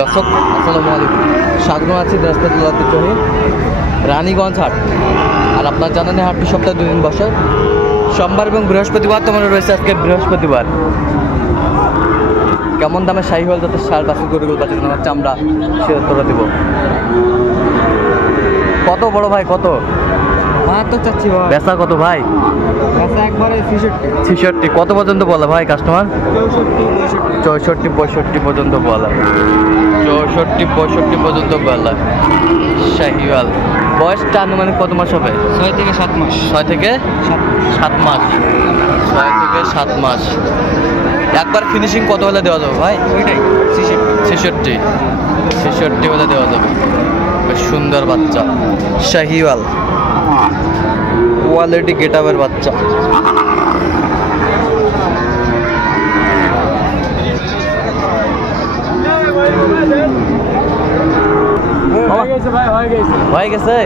দর্শক আসসালামু আলাইকুম, স্বাগত আছি দিনাজপুর ঐতিহ্যবাহী রানীগঞ্জ হাট। আর আপনার জানেন হাটটি সপ্তাহে 2 দিন বসে, সোমবার এবং বৃহস্পতিবার। তোমার রয়েছে আজকে বৃহস্পতিবার। কেমন দামে শাহিওয়াল যাতে ষাঁড় বাছুর গরুগুলো বাছুর কেনা হচ্ছে আমরা সে উত্তর দেবো। কত বড় ভাই, কত 72 চাচ্ছি ভাই। বেচা কত ভাই? বেচা একবারে 66। কত পর্যন্ত বলে ভাই কাস্টমার? 64 65 পর্যন্ত বলে। 64 65 পর্যন্ত বলে শাহিওয়াল। বয়সটা আনুমানিক কত মাস হবে? 6 থেকে 7 মাস। 6 থেকে 7 মাস। 6 থেকে 7 মাস। একবার ফিনিশিং কত হলে দেওয়া যাবে ভাই? ওইটাই 66 হলে দেওয়া যাবে। বেশ সুন্দর বাচ্চা শাহিওয়াল, কোয়ালিটি গেট আপের বাচ্চা। হয়ে গেছে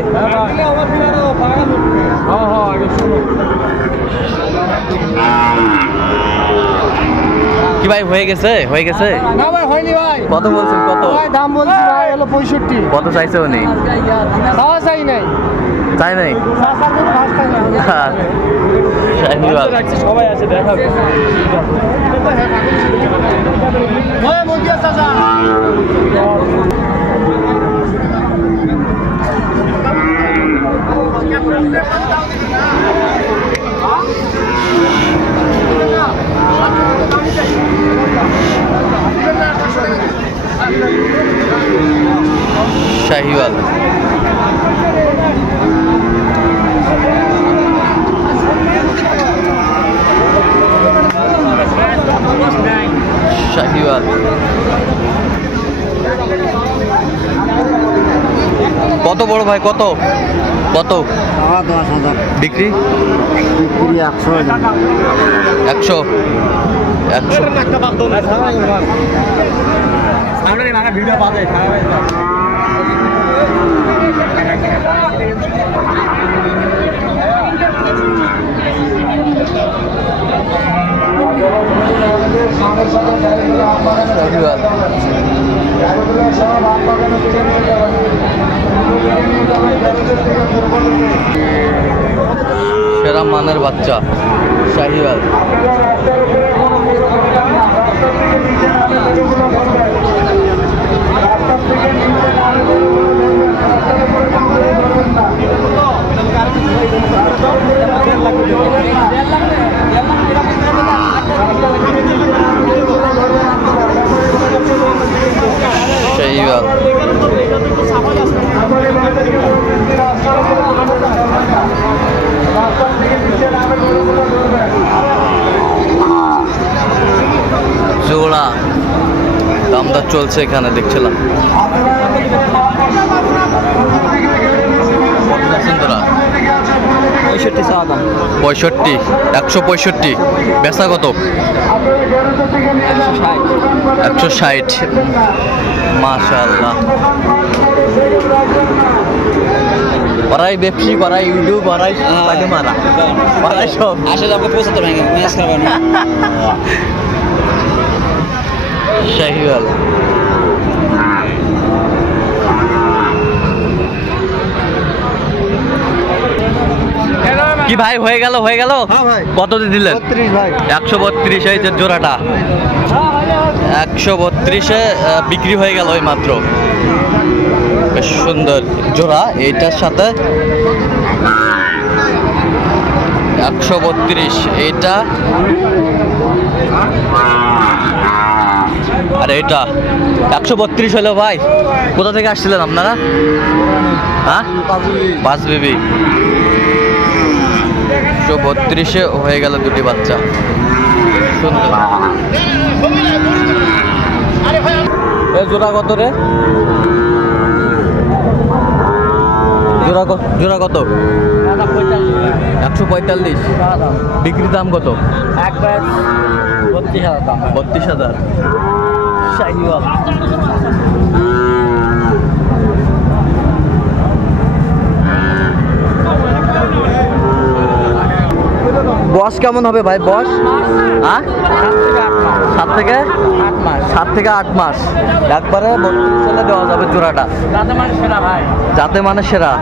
কি ভাই? হয়ে গেছে না ভাই, হয়নি ভাই। কত বলছেন? কত ভাই দাম বলছি ভাই হলো 65। কত চাইছে উনি? চাওয়া চাই নাই, চাই নাই। চাচার কোনো ভাষ চাই না। শাহিওয়াল সবাই আছে, দেখাবে ওই মুরগি চাচা। শাহিওয়াল শাহিওয়াল কত বড় ভাই? কত 10,000 বিক্রি? 100। 100 ভিডিও পাবে। সেরা মানের বাচ্চা শাহিওয়াল। শাহিওয়াল জোড়া দামদার চলছে এখানে, দেখছিলাম। 65 165। বেচা কত? 160। মাশাআল্লাহ। ওরাই ব্যবসী, ওরাই ইউটিউব, ওরাই পাটে মারা, ওরাই সব আসলে আমাকে 75 ভেঙে ম্যাচ করবেন না। শাহিওয়াল কি ভাই? হয়ে গেল হ্যাঁ ভাই। কত দিলেন? 32 ভাই। 132 এই যে জোড়াটা 132-এ বিক্রি হয়ে গেল ওই মাত্র। বেশ সুন্দর জোড়া। এইটার সাথে 132, এইটা আর এইটা 132 হলো ভাই। কোথা থেকে আসছিলেন আপনারা? হ্যাঁ, পাঁচবিবি। 132-এ হয়ে গেল দুটি বাচ্চা। সুন্দর। জোড়া কত রে? জোড়া কত? 145। বিক্রির দাম কত? 32,000। শাহিওয়াল বয়স কেমন হবে ভাই? বয়স হ্যাঁ 7 থেকে 8 মাস। একবারে 32 সালে দেওয়া যাবে জোড়াটা। যাতে মানে সেরা,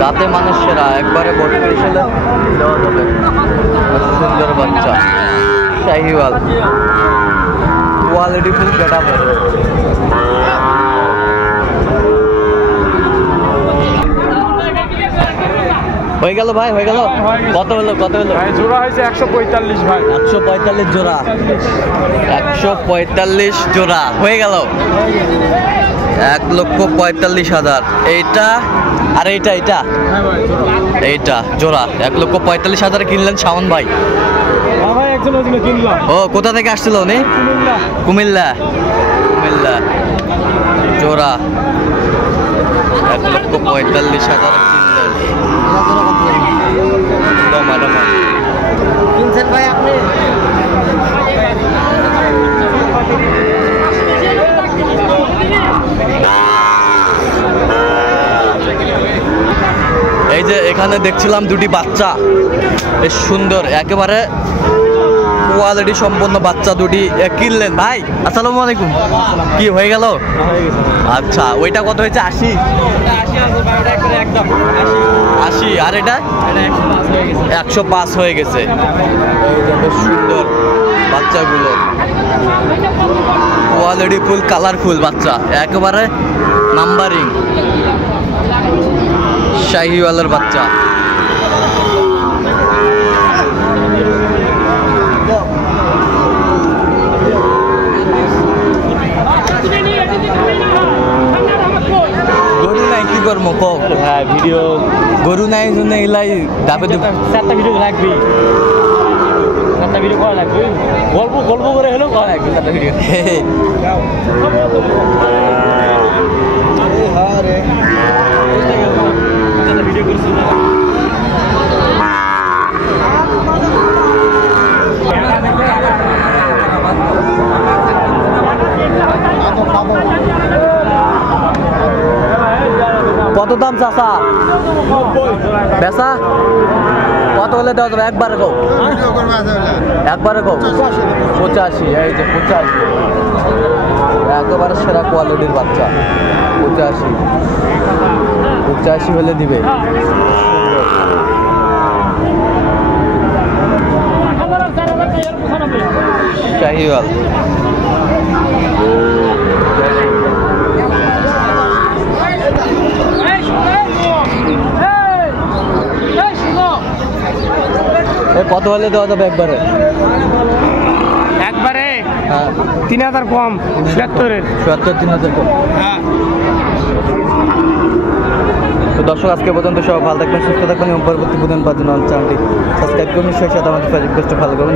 যাতে মানে সেরা, একবারে 32 সালে দেওয়া যাবে। সুন্দর বাচ্চা শাহিওয়াল, কোয়ালিটি ফুল গেটআপ। হয়ে গেল ভাই, হয়ে গেল। কত হলো? জোড়া হয়েছে 145 ভাই। 145 জোড়া, 145 জোড়া হয়ে গেল। 1,45,000। এইটা আর এইটা এইটা জোড়া 1,45,000 কিনলেন শাওন ভাই। ও কোথা থেকে আসছিল উনি? কুমিল্লা। জোড়া 1,45,000 কিনলেন। কিনছেন ভাই আপনি? এই যে এখানে দেখছিলাম দুটি বাচ্চা, বেশ সুন্দর, একেবারে কোয়ালিটি সম্পন্ন বাচ্চা দুটি কিনলেন ভাই। আসসালামু আলাইকুম। কি হয়ে গেল? আচ্ছা, ওইটা কত হয়েছে? 80। 80 আর এটা 105 হয়ে গেছে। এই যে বেশ সুন্দর বাচ্চাগুলো, কোয়ালিটি ফুল, কালারফুল বাচ্চা, একেবারে নাম্বারিং শাহিওয়ালের বাচ্চা। গরু নাই কি করবো কক? হ্যাঁ ভিডিও গরু নাই জন্য এলাই দাবে দেব। 4টা ভিডিও লাগবে, 4টা ভিডিও করা লাগবে। গল্প করে হলেও করা লাগবে 4টা ভিডিও। ভিডিও করছি কত দাম চাচা? বেচা কত হলে দেওয়া যাবে? একবারে কও, একবারে কও। 85। এই যে 85, একেবারে সেরা কোয়ালিটির বাচ্চা। 85 হলে দিবে। শাহিওয়াল কত হলে দেওয়া যাবে? একবারে হ্যাঁ 3000 কম, 76 3,000 কম। তো দর্শক, আজকে পর্যন্ত সব ভালো থাকবেন, সুস্থ থাকবেন এবং পরবর্তী প্রতিদিন পাওয়ার জন্য চ্যানেলটি সাবস্ক্রাইব করুন। সেই সাথে আমাদের ফেসবুক পেজটা ফলো করুন।